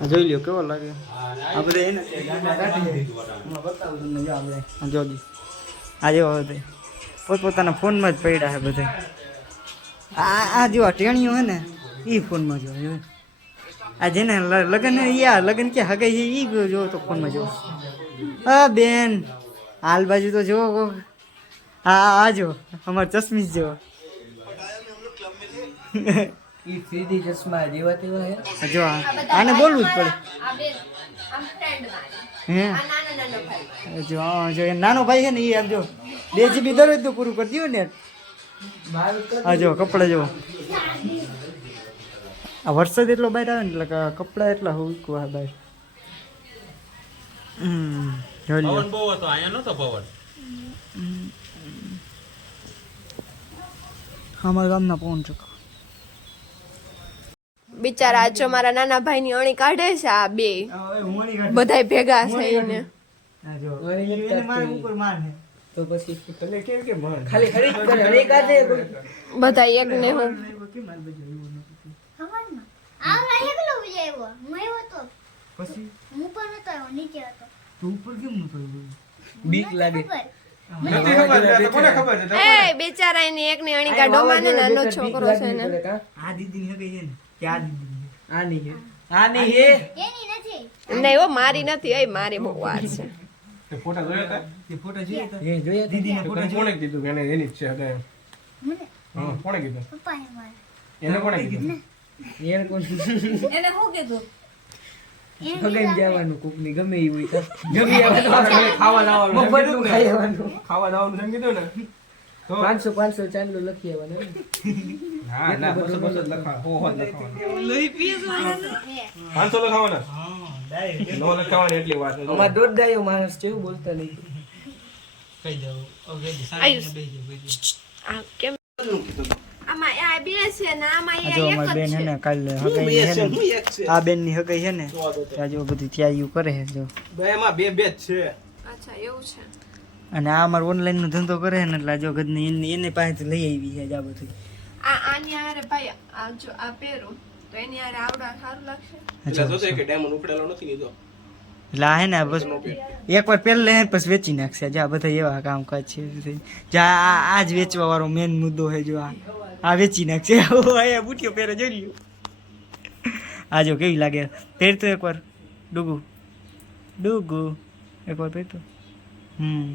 આ જોઈ લ્યો કેવો લાગે? આ બધા એને જોજી. આ જેવો બધે. પોતપોતાના ફોનમાં જ પડ્યા છે બધે. આ આ જેવા ટેણીઓ હે ને એ ફોનમાં જો જો. આ જેને લગ્ન લગન લગ્ન આ લગન કે હગે એ જો તો ફોનમાં જો હા બેન હાલ બાજુ તો જો હા આ જો અમાર ચશ્મીશ જો ઈ સીધી ચશ્મા જેવા તેવા હે? જો આને બોલવું જ પડે. હે? નાનો નાનો ભાઈ જો જો એ નાનો ભાઈ છે ને એ જો બે જીબી દરરોજ તો પૂરું કરી દઉં ને. હા આ જો કપડા જો. આ વરસાદ એટલો બહાર આવે ને એટલે કપડા એટલા હુકવા બહાર. પવન બહુ હતો અહીંયા નતો પવન. અમારા ગામના પવન ચક્કો બિચારા જો મારા નાના ભાઈની અણી કાઢે છે આ બે. બધાય ભેગા થઈને. આ જો. એને માર ઉપર માર ને તો પછી તને કેમ કે ખાલી હરી જ કરે હરી કાઢે કોઈ. બધા એક ને હું? બીક લાગે. બિચારા એની એક ની અણી કાઢો માને નાનો છોકરો છે ને. આ દીદી ને છે ને. કે આ દીદી આની હે? આની હે? એની નથી નહીં હો મારી નથી એ મારી બહુ વાર છે. એ ફોટા જોયા હતા? હે જોયા દીદીના ફોટા જોયા? કોણે કીધું કે એને એની છે એટલે મને? હા કોણે કીધું? પપ્પાએ મારે. એને કોણે કીધું? એને કોણ ફગાઈને જવાનું કોકની ગમે એવું હોય ગમે ખાવા જવાનું એમ મફતનું કીધું ખાઈ ને? આવવાનું. ખાવા જવાનું એમ કીધું ને? પાંચસો પાંચસો ચાંદલો લખી આવવાનું હા ના બસો બસો લખવા હો હો પાંચસો લખાવાના? નો લખાવાની એટલી વાત અમાર દોઢ ડાયો માણસ છે એવું બોલતા નહીં. આ બેન ને કાલે હગાઈ આ બેનની. હગાઈ છે ને બધી ત્યારીઓ કરે છે જો. બે એમાં બે બે જ છે. અચ્છા એવું છે. અને આ અમારો ઓનલાઈન નો ધંધો કરે ને એટલે આ જો ગદની એની એને પાસેથી લઈ આવી છે જ આ બધું. આ આની આરે ભાઈ આ જો આ પહેરું તો એની આરે આવડા સારું લાગશે. એટલે જોશે એક ડાયમંડ ઉપડેલો નથી લીધો. એટલે આ હે ને આ બસ એકવાર પહેલા લે પછી વેચી નાખશે. જા બધા એવા કામ કામકાજ છે જા આ આ જ વેચવા વાળો મેન મુદ્દો છે જો આ. આ વેચી નાખશે. એ બુટિયો પહેરે જોઈ લ્યો. આ જો કેવી લાગે. પહેરતો એકવાર. ડુગુ ડુગુ એકવાર પહેરતો. હમ.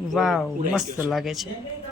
વાવ મસ્ત લાગે છે.